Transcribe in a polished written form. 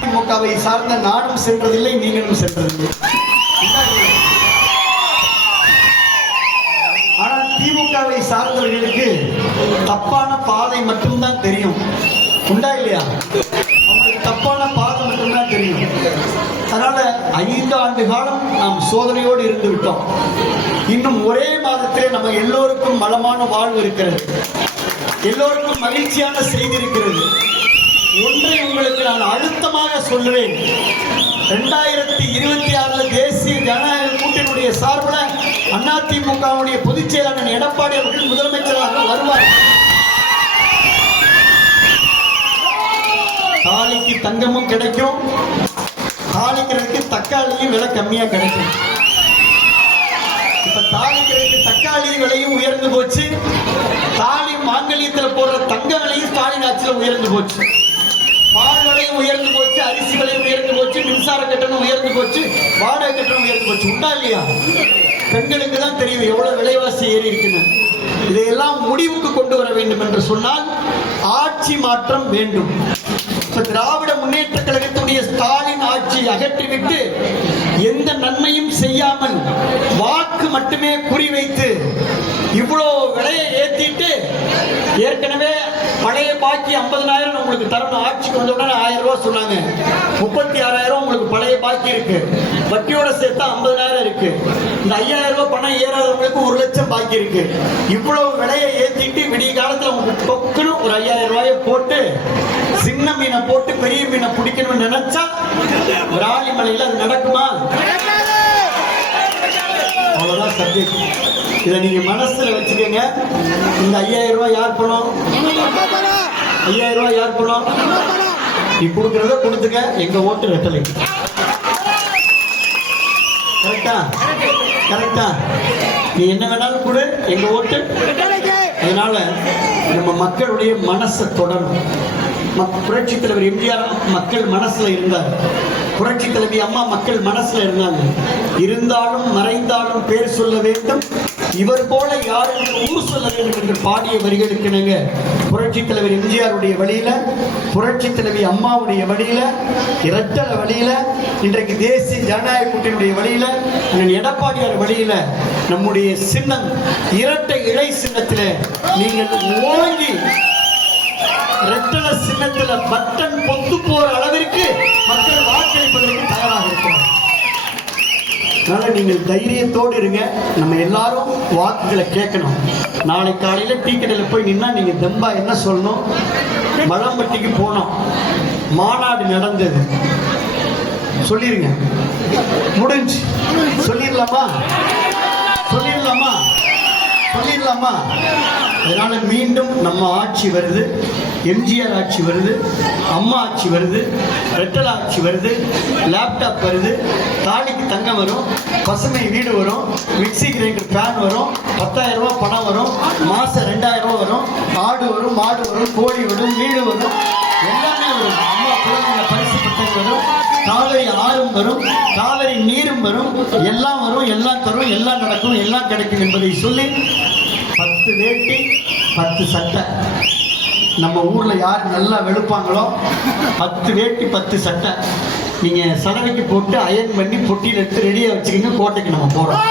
திமுகவை சார்ந்த நானும் சென்றதில்லை, நீங்களும் சென்றதில்லை. ஆனால் திமுகவை சார்ந்தவர்களுக்கு தப்பான பாதை மட்டும்தான் தெரியும். உண்டா இல்லையா? அவங்களுக்கு தப்பான பாதை மட்டும்தான் தெரியும். அதனால 5 ஆண்டு காலம் நாம் சோதனையோடு இருந்து விட்டோம். இன்னும் ஒரே மாதத்திலே நம்ம எல்லோருக்கும் வளமான வாழ்வு இருக்கிறது, எல்லோருக்கும் மகிழ்ச்சியான செய்தி இருக்கிறது. ஒன்றை உங்களுக்கு நான் அழுத்தமாக சொல்லுவேன். 2026 தேசிய ஜனநாயக கூட்டணியுடைய சார்பில் அதிமுகவுடைய பொதுச் செயலாளர் எடப்பாடி அவர்கள் முதலமைச்சராக வருவார். தாலிக்கு தங்கமும் கிடைக்கும், தாலிக்கிறதுக்கு தக்காளியும் விலை கம்மியா கிடைக்கும். இப்ப தாலிக்கிறதுக்கு தக்காளி விலையும் உயர்ந்து போச்சு, தாலி மாங்கல்யத்தில் போடுற தங்க விலையும் ஸ்டாலின் ஆட்சியில் உயர்ந்து போச்சு. பால் விலையும் உயர்ந்து போச்சு, அரிசி விலையும் உயர்ந்து போச்சு, மின்சார கட்டணம் உயர்ந்து போச்சு, வாடகை கட்டணம் உயர்ந்து போச்சு. உண்டா இல்லையா? பெண்களுக்கு தான் தெரியும் எவ்வளவு விலைவாசி ஏறி இருக்குன்னு. இதையெல்லாம் முடிவுக்கு கொண்டு வர வேண்டும் என்று சொன்னால் ஆட்சி மாற்றம் வேண்டும். இப்ப திராவிட முன்னேற்ற கழகத்துடைய ஸ்டாலின் ஆட்சியை அகற்றிவிட்டு எந்த நன்மையும் செய்யாமல் வாக்கு மட்டுமே குறிவைத்து இவ்வளோ விலையை ஏற்றிட்டு, ஏற்கனவே பழைய பாக்கி 50,000 உங்களுக்கு தரணும். ஆட்சிக்கு வந்த உடனே 1000 ரூபாய் சொன்னாங்க. 36,000 உங்களுக்கு பழைய பாக்கி இருக்கு. வட்டியோட சேர்த்தா 50,000 இருக்கு. இந்த 5,000 ரூபாய் பணம் ஏறாதவங்களுக்கு 1 லட்சம் பாக்கி இருக்கு. இவ்வளவு விலையை ஏற்றிட்டு விடிய காலத்தில் உங்களுக்கு தொக்குன்னு ஒரு 5,000 ரூபாயை போட்டு சின்ன மீனை போட்டு பெரிய மீனை பிடிக்கணும்னு நினைச்சா ராலிமலையில் அது நடக்குமா? அவ்வளவுதான் சப்ஜெக்ட். இதை நீங்க மனசுல வச்சுக்கோங்க. இந்த 5,000 ரூபாய் யார் பணம்? 5,000 ரூபாய் யார் பணம்? நீ கொடுக்கறத கொடுத்துக்க, எங்க ஓட்டு ரெட்டலை. கரெக்டா? கரெக்டா? நீ என்ன வேணாலும் கொடு, எங்க ஓட்டு. அதனால நம்ம மக்களுடைய மனசை தொடரும். புரட்சி தலைவர் எம்ஜிஆர் மக்கள் மனசுல இருந்தார், புரட்சி தலைவி அம்மா மக்கள் மனசுல இருந்தாங்க. இருந்தாலும் மறைந்தாலும் பேர் சொல்ல வேண்டும், இவர் போல யாருக்கு ஊர் சொல்ல வேண்டும் என்று பாடிய வரிகளுக்கு நாங்க புரட்சி தலைவர் எம்ஜிஆருடைய வழியில, புரட்சி தலைவி அம்மாவுடைய வழியில, இரட்டல வழியில, இன்றைக்கு தேசிய ஜனநாயக கூட்டணியுடைய வழியில, எடப்பாடியார் வழியில நம்முடைய சின்னம் இரட்டை இழை சின்னத்தில நீங்கள் ஓங்கி ரெட்டல சின்னத்துல பட்டன் பொத்து போற அளவிற்கு மக்கள் வாக்களிப்பதற்கு தயாராக இருக்கிறார். அதனால நீங்கள் தைரியத்தோடு இருங்க. நம்ம எல்லாரும் வாக்குகளை கேட்கணும். நாளை காலையில டீ கடையில் போய் நின்னா நீங்க தெம்பா என்ன சொல்லணும்? மலம்பட்டிக்கு போனோம், மாநாடு நடந்தது சொல்லிருங்க. முடிஞ்சு சொல்லிடலாமா? சொல்லிடலாமா? சொல்லிடலாமா? அதனால மீண்டும் நம்ம ஆட்சி வருது, எம்ஜிஆர் ஆட்சி வருது, அம்மா ஆட்சி வருது, ரெட்டல் ஆட்சி வருது, லேப்டாப் வருது, தாலிக்கு தங்கம் வரும், பசுமை வீடு வரும், மிக்சி கிரைண்டர் ஃபேன் வரும், 10,000 ரூபாய் பணம் வரும், மாசம் 2,000 ரூபாய் வரும், ஆடு வரும், மாடு வரும், கோழி வரும், வீடு வரும், எல்லாமே வரும். அம்மா குழந்தைங்க பரிசு பட்டம் வரும், காவிரி ஆறும் வரும், காவிரி நீரும் வரும், எல்லாம் வரும், எல்லாம் தரும், எல்லாம் நடக்கும், எல்லாம் கிடைக்கும் என்பதை சொல்லி 10 வேட்டி 10 சட்டை. நம்ம ஊர்ல யார் நல்லா வெளுப்பாங்களோ 10 வேட்டி 10 சட்டை நீங்க சலவைக்கு போட்டு அயன் பண்ணி பொட்டியில் எடுத்து ரெடியா வச்சுக்கிங்க. கோட்டைக்கு நம்ம போறோம்.